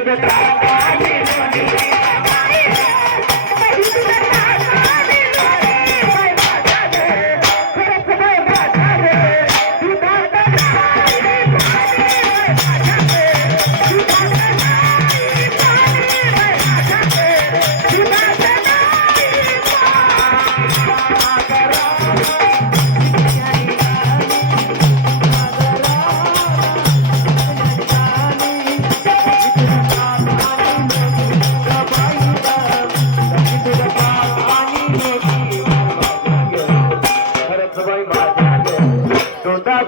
dentro do trabalho.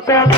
Yeah.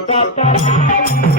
Bye.